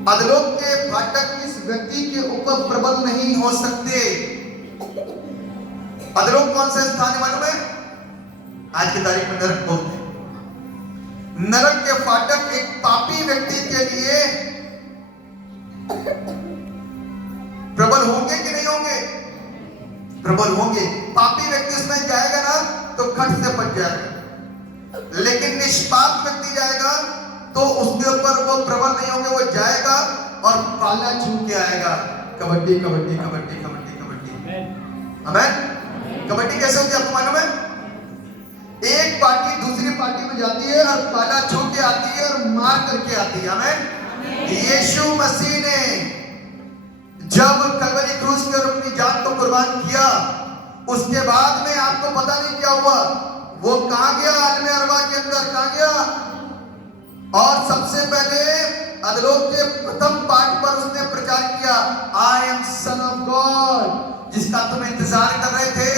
अधोलोक के फाटक इस व्यक्ति के ऊपर प्रबल नहीं हो सकते। अधोलोक कौन सा स्थान है मालूम है? आज की तारीख में नरक बोलते हैं। नरक के फाटक एक पापी व्यक्ति के लिए प्रबल होंगे कि नहीं होंगे? प्रबल होंगे। पापी व्यक्ति उसमें जाएगा ना तो खट से बच जाएगा, लेकिन निष्पाप व्यक्ति जाएगा तो उसके ऊपर वो प्रबल नहीं होंगे। वो जाएगा और पाला छू के आएगा। कबड्डी कबड्डी कबड्डी कबड्डी कबड्डी। आमीन। कबड्डी कैसे होती है आपको मालूम है? एक पार्टी दूसरी पार्टी में जाती है और पाला छू के आती है और मार करके आती है। आमीन। यीशु मसीह ने जब कलवरी क्रूस पर अपनी जान को कुर्बान किया, उसके बाद में आपको पता नहीं क्या हुआ। वो कहां गया? आलमे अरवा के अंदर कहां गया? और सबसे पहले अधोलोक के प्रथम पाठ पर उसने प्रचार किया, I am son of God, जिसका तुम इंतजार कर रहे थे।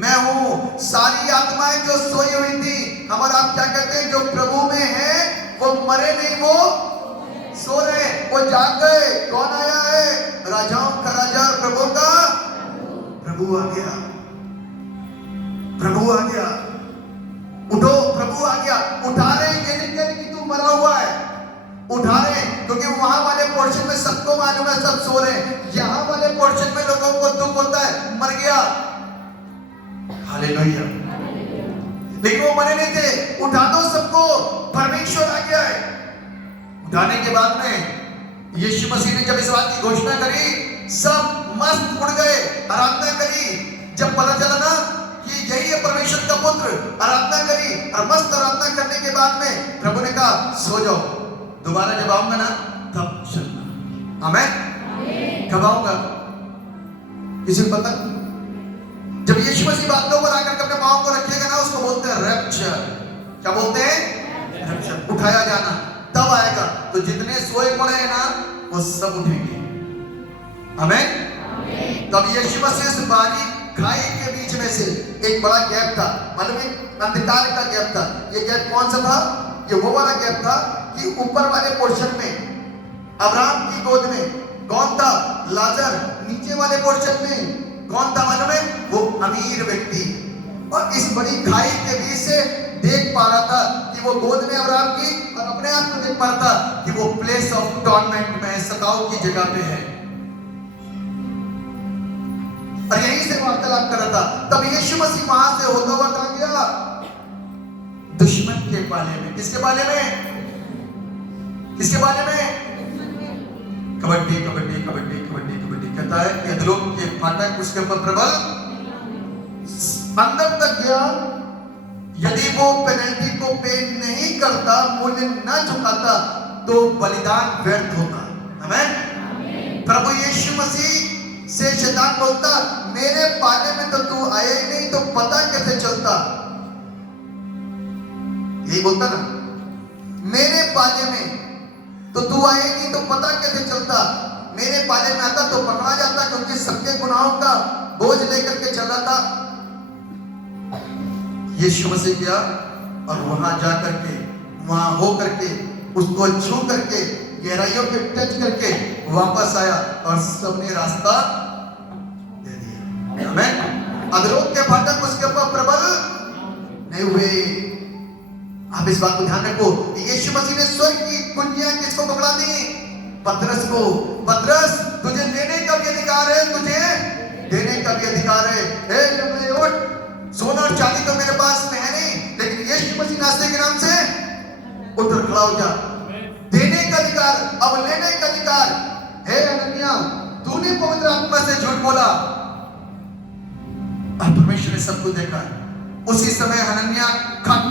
मैं हूं। सारी आत्माएं जो सोई हुई थी, हम और आप क्या कहते हैं, जो प्रभु में है वो मरे नहीं, वो सो रहे, वो जाग गए। कौन आया है? राजाओं का राजा, प्रभु का प्रभु आ गया। प्रभु आ गया। उठो, प्रभु आ गया। उठा रहे, ये नहीं कह रहे कि तू मरा हुआ है। उठा रहे, क्योंकि वहां वाले पोर्शन में सबको मालूम है, सब सो रहे हैं। यहाँ वाले पोर्शन में लोगों को दुख होता है, मर गया, हालेलुया। लेकिन वो मरे नहीं थे। उठा दो सबको, परमेश्वर आ गया है। उठाने के बाद में यीशु मसीह ने जब इस बात की घोषणा करी, सब मस्त उड़ गए, आराधना करी। जब पता चला ना कि यही है परमेश्वर का पुत्र, आराधना करी और मस्त आराधना करने के बाद में प्रभु ने कहा सो जाओ, दोबारा जब आऊंगा ना तब चलना। आमीन। कब आऊंगा किसी को पता? जब यीशु मसीह बादलों पर आकर के अपने पांव को रखेगा ना, उसको बोलते हैं रैप्चर। क्या बोलते हैं? रैप्चर, उठाया जाना। तब आएगा तो जितने सोए पड़े हैं ना वो सब उठेंगे। आमीन। तब यीशु मसीह से बारीक खाई के बीच में से एक बड़ा गैप था, मालूम है, अंधकार का गैप था। ये गैप कौन सा था? ये वो वाला गैप था कि ऊपर वाले पोर्शन में अब्राहम की गोद में कौन था? लाजर। नीचे वाले पोर्शन में कौन था मालूम है? वो अमीर व्यक्ति। और इस बड़ी खाई के बीच से देख पा रहा था कि वो गोद में अब्राहम की, और अपने आप को देख पा रहा था कि वो प्लेस ऑफ टॉर्मेंट में, सताव की जगह पे है, और यहीं से वार्तालाप कर रहा था। तब यीशु मसीह वहां से होता हुआ कहां गया? दुश्मन के पाले में। किसके पाले में? किसके पाले में? कबड्डी कबड्डी कबड्डी कबड्डी कबड्डी। कहता है कि अधलोक के फाटक उसके ऊपर प्रबल अंदर तक गया। यदि वो पेनल्टी को पे नहीं करता, मूल्य न चुकाता, तो बलिदान व्यर्थ होता। आमीन। प्रभु यीशु मसीह से शैतान बोलता, मेरे पाले में तो तू आया ही नहीं, तो पता कैसे चलता? यही बोलता ना, मेरे पाले में तो तू आया ही नहीं, तो पता कैसे चलता? मेरे पाले में आता तो पकड़ा जाता, क्योंकि सबके गुनाहों का बोझ लेकर के चल रहा था। यीशु मसीह गया और वहां जाकर के, वहां हो करके, उसको छू करके, गहराइयों पे टच करके वापस आया और सबने रास्ता दे दिया। आमीन। अधलोक के फाटक उसके ऊपर प्रबल नहीं हुए। आप इस बात को ध्यान रखो, यीशु मसीह ने स्वर्ग की कुंजियां किसको पकड़ा दी? पतरस को। पतरस, तुझे लेने का भी अधिकार है, तुझे देने का भी अधिकार है। हे जबले उठ, सोना और चांदी तो मेरे पास में है नहीं, लेकिन यीशु मसीह नासरी के नाम से उठ और खड़ा हो जा। देने का अधिकार, अब लेने का अधिकार। हे हनन्याह, तूने पवित्र आत्मा से झूठ बोला। अब परमेश्वर ने सब कुछ देखा। उसी समय हनन्याह खत्म।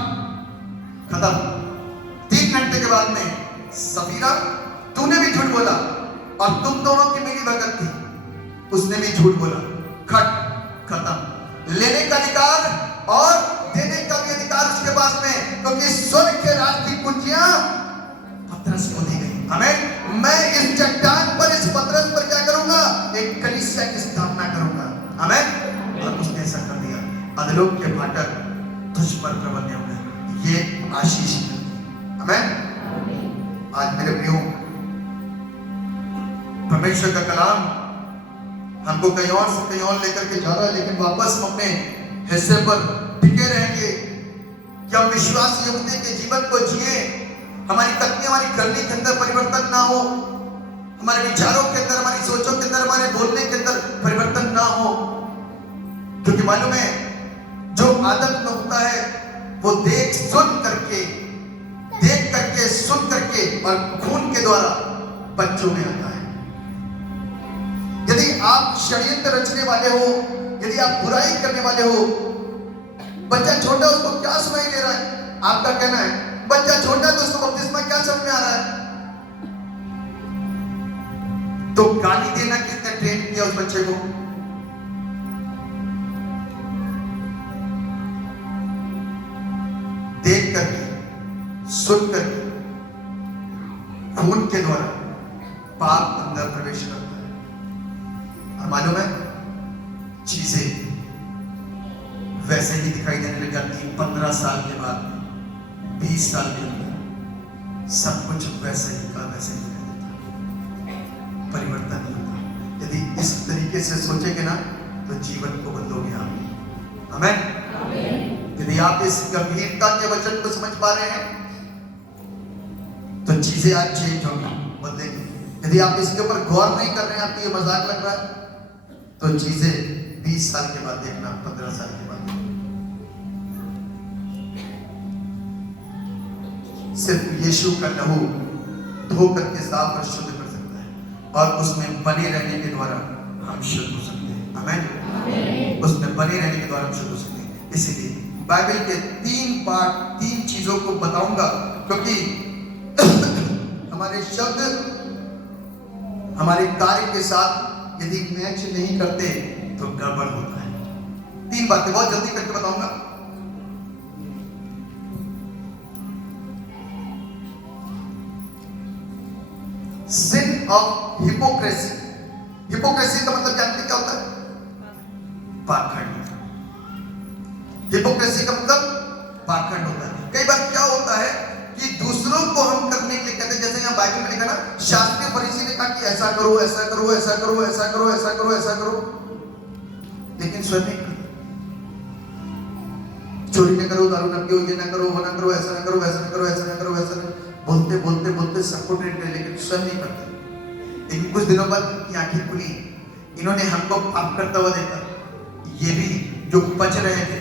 3 घंटे के बाद में सफीरा, तूने भी झूठ बोला, और तुम दोनों की मिली भगत थी, उसने भी झूठ बोला। खत्म। लेने का अधिकार और देने का भी अधिकार उसके पास में, क्योंकि स्वर्ग के राज की कुंजियां पतरस को दी गई। आमीन। मैं इस चट्टान पर, इस पतरस पर क्या करूंगा? एक कलीसिया की स्थापना करूंगा। आमीन। और उसने ऐसा कर दिया। अधलोक के फाटक तुझ पर प्रबल नहीं होंगे। ये आशीष है। आमीन। आज मेरे प्रियो, परमेश्वर का कलाम हमको कहीं और से कहीं और लेकर के जा रहा है, लेकिन वापस हम अपने हिस्से पर टिके रहेंगे कि हम विश्वास योग्यता के जीवन को जिए। हमारी तकनीक, हमारी करनी के अंदर परिवर्तन ना हो, हमारे विचारों के अंदर, हमारी सोचों के अंदर, हमारे बोलने के अंदर परिवर्तन ना हो। क्योंकि मालूम है, जो आदत में होता है वो देख करके सुन करके और खून के द्वारा बच्चों में आता है। यदि आप षड्यंत्र रचने वाले हो, यदि आप बुराई करने वाले हो, बच्चा छोटा, उसको क्या सुनाई दे रहा है? आपका कहना है बच्चा छोटा, तो उसको बपतिस्मा क्या समझ में आ रहा है? तो गाली देना किसने ट्रेन किया उस बच्चे को? देख करके, सुन करके, खून के द्वारा पाप अंदर प्रवेश करता है। और मालूम है, चीजें वैसे ही दिखाई देने लग जाती है। 15 साल के बाद, 20 साल के अंदर सब कुछ वैसे ही का वैसे ही दिखाई देता है, परिवर्तन नहीं होता। यदि इस तरीके से सोचेंगे ना, तो जीवन को बदलोगे आप। आमीन। यदि आप इस गंभीरता के वचन को समझ पा रहे हैं, तो चीजें आज चेंज होंगी। बदलेंगे। यदि आप इसके ऊपर गौर नहीं कर रहे हैं, आपको ये मजाक लग रहा है, तो चीजें 20 साल के बाद देखना, 15 साल के बाद। सिर्फ यीशु का लहू धो करके साफ और शुद्ध कर सकता है, और उसमें बने रहने के द्वारा हम शुद्ध हो सकते हैं। आमीन। उसमें बने रहने के द्वारा हम शुद्ध हो सकते हैं। इसीलिए बाइबल के 3 पार्ट, 3 चीजों को बताऊंगा, क्योंकि हमारे शब्द हमारे कार्य के साथ यदि मैच नहीं करते तो गड़बड़ होता है। 3 बातें बहुत जल्दी करके बताऊंगा। सिन ऑफ हिपोक्रेसी। हिपोक्रेसी का मतलब जानते क्या होता है? पाखंड। हिपोक्रेसी का मतलब पाखंड होता है। कई बार क्या होता है कि दूसरों को हम करने के लिए कहते हैं, जैसे यहाँ बाइबल में लिखा ना, शास्त्रीय फरीसी ने कहा कि ऐसा करो, ऐसा करो, ऐसा करो, ऐसा करो, ऐसा करो, ऐसा करो, लेकिन स्वयं नहीं करते। चोरी न करो, दारू न पियो, ये ना करो, वो ना करो, ऐसा ना करो, वैसा ना करो, ऐसा ना करो, वैसा ना, बोलते बोलते बोलते सबको ट्रेन कर, लेकिन स्वयं नहीं करते। लेकिन कुछ दिनों बाद की आंखें खुली, इन्होंने हमको पाप करता हुआ देखा, ये भी जो बच रहे थे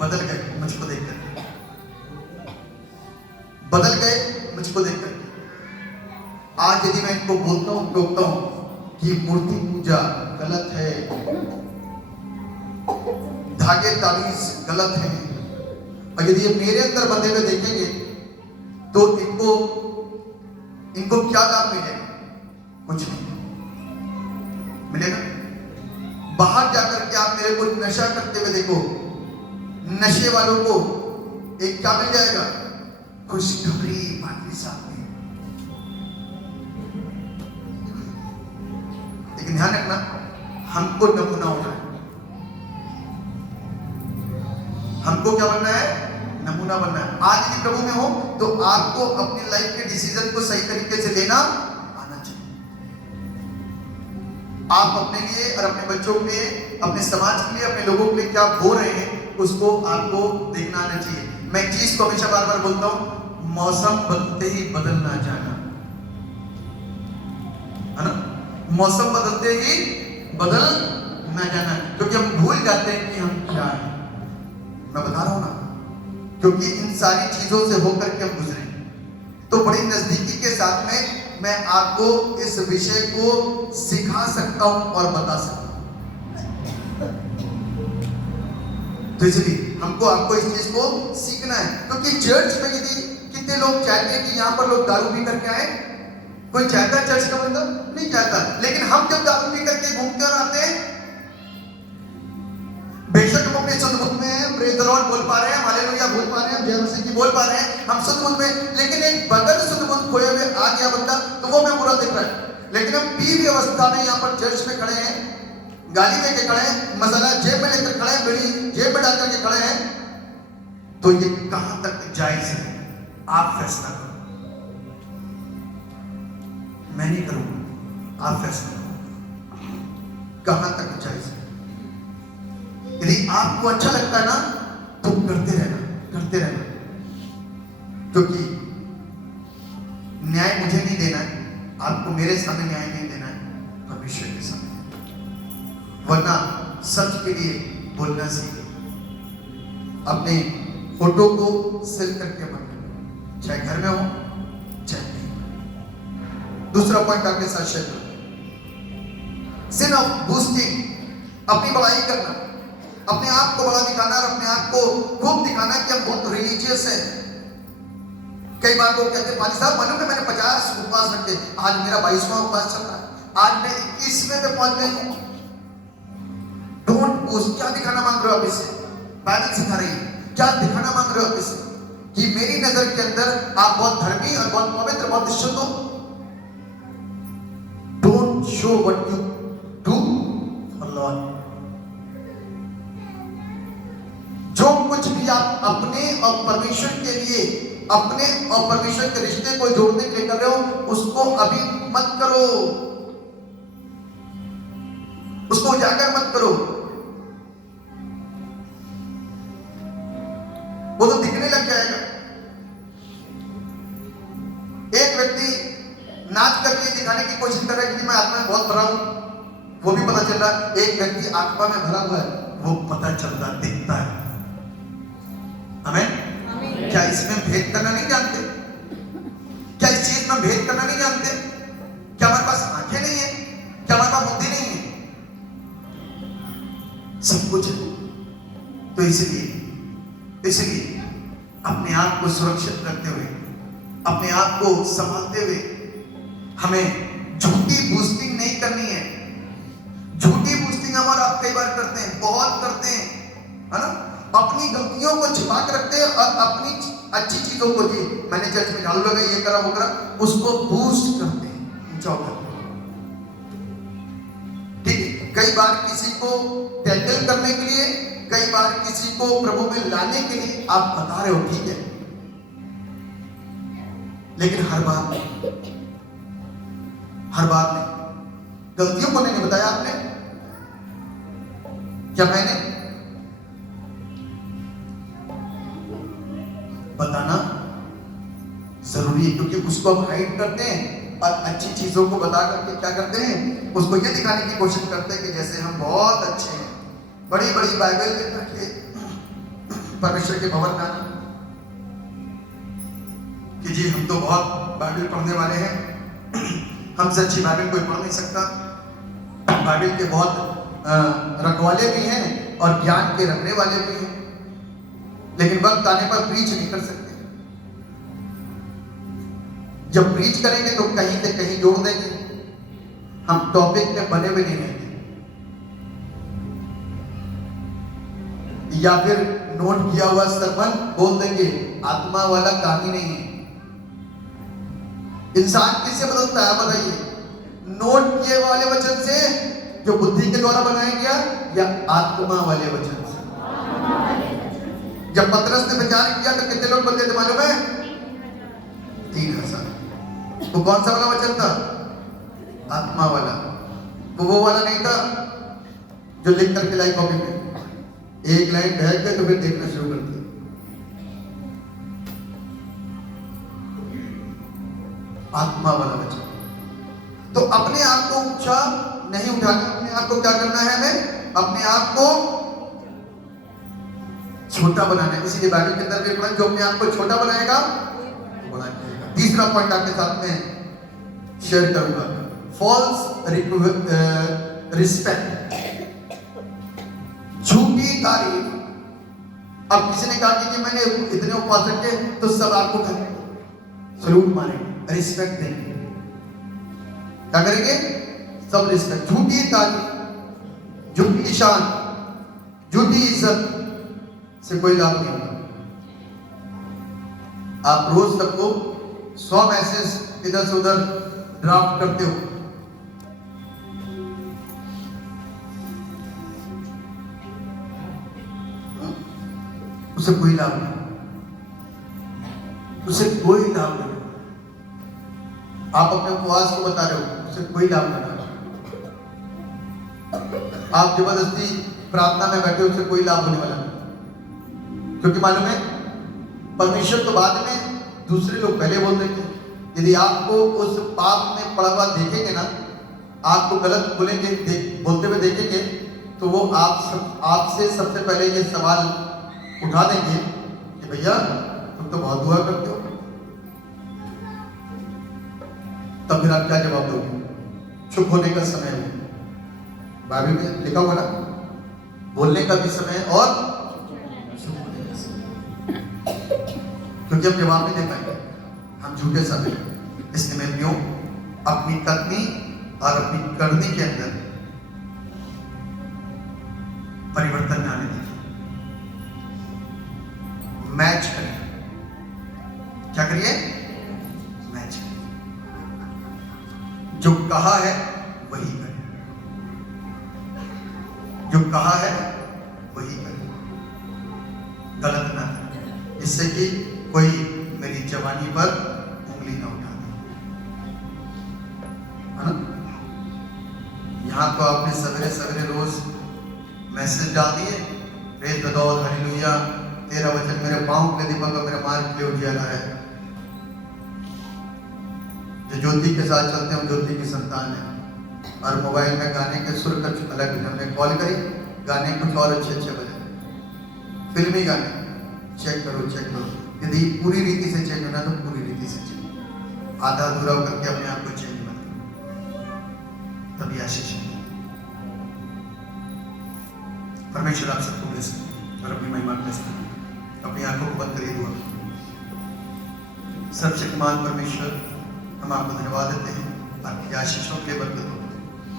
बदल गए मुझको देखकर, बदल गए मुझको देखकर। आज यदि मैं इनको बोलता हूं, टोकता हूं कि मूर्ति पूजा गलत है, धागे तावीज गलत है, और यदि ये मेरे अंदर बंधे हुए देखेंगे तो इनको क्या लाभ मिलेगा? कुछ नहीं मिलेगा। बाहर जाकर के आप मेरे को नशा करते हुए देखो, नशे वालों को एक क्या मिल जाएगा? खुशखबरी बाकी साथ में। लेकिन ध्यान रखना, हमको नमूना होना है। हमको क्या बनना है? नमूना बनना है। आज यदि प्रभु में हो तो आपको अपनी लाइफ के डिसीजन को सही तरीके से लेना आना चाहिए। आप अपने लिए और अपने बच्चों के लिए, अपने समाज के लिए, अपने लोगों के लिए क्या बो रहे हैं, उसको आपको देखना आना चाहिए। मैं एक चीज को हमेशा बार बार बोलता हूं, मौसम बदलते ही बदलना जाना, है ना? मौसम बदलते ही बदल ना जाना, क्योंकि हम भूल जाते हैं कि हम क्या है। मैं बता रहा हूं ना, क्योंकि इन सारी चीजों से होकर के हम गुजरे, तो बड़ी नजदीकी के साथ में मैं आपको इस विषय को सिखा सकता हूं और बता सकता हूं। तो इसलिए हमको आपको इस चीज को सीखना है, क्योंकि चर्च में यदि कितने लोग चाहते हैं कि यहां पर लोग दारू पी करके आए? कोई चाहता है चर्च का बंदा? नहीं चाहता। लेकिन हम जब दारू पी करके घूमते और आते हैं, बेशक हम अपने शुद्ध मुख में प्रेज द लॉर्ड बोल पा रहे हैं, हालेलुया बोल पा रहे हैं, जय मसीह की बोल पा रहे हैं, हम शुद्ध मुख में, लेकिन एक बगैर शुद्ध मुख खोए हुए आ गया बंदा, तो वो मैं बुरा दिख रहा है। लेकिन हम पी हुई अवस्था में यहाँ पर चर्च में खड़े हैं, गाली लेके खड़े हैं, मसाला जेब में लेकर खड़े हैं, बीड़ी जेब में डाल करके खड़े हैं, तो ये कहां तक जायज है? आप फैसला करो। मैं नहीं करूंगा, आप फैसला करो कहां तक जायज है। यदि आपको अच्छा लगता है ना, तो करते रहना, करते रहना, क्योंकि न्याय मुझे नहीं देना है, आपको मेरे सामने न्याय नहीं देना है, परमेश्वर के सामने। वरना सच के लिए बोलना सीखे, अपने फोटो को सिल करके मत, चाहे घर में हो चाहे नहीं। दूसरा पॉइंट आपके साथ शेयर करूं, सिन ऑफ बूस्टिंग, अपनी बड़ाई करना, अपने आप को बड़ा दिखाना और अपने आप को खूब दिखाना कि हम बहुत रिलीजियस हैं। कई बार लोग कहते हैं, पाली साहब मालूम है मैंने 50 उपवास रखे, आज मेरा 22वां उपवास चल रहा है, आज मैं 21वें पे पहुंच गई हूं। Don't boost. क्या दिखाना मांग रहे हो आप इससे? बाइबल सिखा रही है, क्या दिखाना मांग रहे हो आप इससे? कि मेरी नजर के अंदर आप बहुत धर्मी और बहुत पवित्र, बहुत शुद्ध हो। Don't show what you do for Lord. जो कुछ भी आप अपने और परमेश्वर के लिए, अपने और परमेश्वर के रिश्ते को जोड़ने के लिए कर रहे हो, उसको अभी मत करो, उसको उजागर मत करो। वो तो दिखने लग जाएगा। एक व्यक्ति नाच करके कोशिश कर रहा है कि मैं आत्मा में बहुत भरा हूं, वो भी पता चल रहा है। एक व्यक्ति आत्मा में भरा हुआ है, वो पता चलता दिखता है। आमीन। क्या इसमें भेद करना नहीं जानते? क्या इस चीज में भेद करना नहीं जानते? क्या हमारे पास आंखें नहीं है? क्या हमारे पास बुद्धि नहीं है? सब कुछ है। तो इसलिए अपने आप को सुरक्षित रखते हुए, अपने आप को संभालते हुए हमें झूठी बूस्टिंग नहीं करनी है। झूठी बूस्टिंग हमारा आप कई बार करते हैं, बहुत करते हैं, है ना? अपनी गलतियों को छिपा के रखते हैं और अपनी अच्छी चीजों को, जी मैंने चर्च में झाड़ू लगा, ये करा वो करा, उसको बूस्ट करते हैं, ऊंचा करते हैं। ठीक है, कई बार किसी को टैकल करने के लिए, कई बार किसी को प्रभु में लाने के लिए आप बता रहे हो, ठीक है, लेकिन हर बार नहीं। गलतियों को नहीं बताया आपने, क्या मैंने बताना जरूरी है, क्योंकि उसको हम हाइड करते हैं और अच्छी चीजों को बता करके क्या करते हैं, उसको ये दिखाने की कोशिश करते हैं कि जैसे हम बहुत अच्छे हैं, बड़ी बड़ी बाइबल लेकर के परमेश्वर के भवन में आना कि जी हम तो बहुत बाइबल पढ़ने वाले हैं, हमसे अच्छी बाइबल कोई पढ़ नहीं सकता। बाइबल के बहुत रखवाले भी हैं और ज्ञान के रखने वाले भी हैं, लेकिन वक्त आने पर प्रीच नहीं कर सकते। जब प्रीच करेंगे तो कहीं से कहीं जोड़ देंगे, हम टॉपिक में बने हुए नहीं रहेंगे, या फिर नोट किया हुआ सरमन बोल देंगे, आत्मा वाला काम ही नहीं है। इंसान किससे बदलता है बताइए? नोट किए वाले वचन से जो बुद्धि के द्वारा बनाया गया, या आत्मा वाले वचन से? जब पतरस ने विचार किया तो कितने लोग बदले थे मालूम है? 3000। वो कौन सा वाला वचन था? आत्मा वाला। वो वाला नहीं था जो लिख करके लाई कॉपी में, एक लाइन ढह के तो फिर देखना शुरू कर दिया। आत्मा वाला वचन। तो अपने आप को ऊंचा नहीं उठाना, अपने आप को क्या करना है? हमें अपने आप को छोटा बनाना है। इसीलिए बाइबल के अंदर भी पढ़ा, जो अपने आप को छोटा बनाएगा वो बड़ा जाएगा। तीसरा पॉइंट आपके साथ में शेयर करूंगा, फॉल्स रिस्पेक्ट, झूठी तारीफ। अब किसी ने कहा कि मैंने इतने उपासक के, तो सब आपको सलूट मारेंगे, रिस्पेक्ट देंगे। क्या करेंगे? सब रिस्पेक्ट। झूठी तारीफ, झूठी शान, झूठी इज्जत से कोई लाभ नहीं होगा। आप रोज सबको 100 मैसेज इधर से उधर ड्राफ्ट करते हो, उसे कोई लाभ नहीं, उसे कोई लाभ नहीं। आप अपने उपवास को बता रहे हो, उसे कोई लाभ नहीं। आप जबरदस्ती प्रार्थना में बैठे, उसे कोई लाभ होने वाला नहीं, क्योंकि मालूम है परमेश्वर तो बाद में, दूसरे लोग पहले बोल देंगे। यदि आपको उस पाप में पड़ा हुआ देखेंगे ना, आपको गलत बोलेंगे, बोलते हुए देखेंगे, तो वो आपसे सबसे पहले ये सवाल उठा देंगे कि भैया तुम तो बहुत दुआ करते हो। तब फिर आप क्या जवाब दोगे? चुप होने का समय है, बाइबल में लिखा हुआ ना, बोलने का भी समय और चुप होने का समय, क्योंकि हम जवाब नहीं दे पाएंगे, हम झूठे समय। इसलिए मैं क्यों अपनी कथनी और अपनी करनी के अंदर परिवर्तन आने दीजिए। मैच करिए। क्या करिए? मैच करिए। जो कहा है वही करें, जो कहा है वही करें, गलत ना करें, जिससे कि कोई मेरी जवानी पर उंगली ना उठा दे, है ना? यहां तो आपने सवेरे सवेरे रोज मैसेज डाल दिए, प्रेज़ द लॉर्ड, हालेलुया, तेरा वचन मेरे पांव के दीपक और मेरे मार्ग के उजियारा है। जो ज्योति के साथ चलते हैं वो ज्योति की संतान है। और मोबाइल में गाने के सुर कुछ अलग है। हमने कॉल करी, गाने कुछ और अच्छे अच्छे बजे, फिल्मी गाने। चेक करो चेक करो, यदि पूरी रीति से चेंज होना तो पूरी रीति से चेंज, आधा अधूरा करके अपने आप को चेंज मत करो, तभी आशीष है। परमेश्वर आप सबको ब्लेस करे और अपनी महिमा ब्लेस करे। अपनी आंखों को बंद करिए दुआ। सर्वशक्तिमान परमेश्वर, हम आपको धन्यवाद देते हैं आपकी आशीषों के लिए, बरकत हो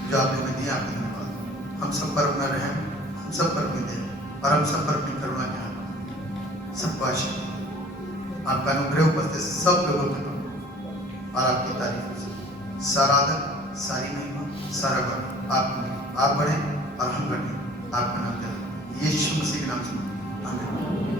जो आपने हमें दिया। आपका धन्यवाद। हम सब पर अपना रहम, हम सब पर अपनी दया और हम सब पर अपनी करुणा ज्ञान, सबको आशीष, आपका अनुग्रह उपस्थित सब लोगों के और आपकी तारीफ, सारा आदर, सारी महिमा, सारा गौरव आप बढ़े और हम बढ़े। आपका नाम क्या? यीशु मसीह के नाम से आमीन।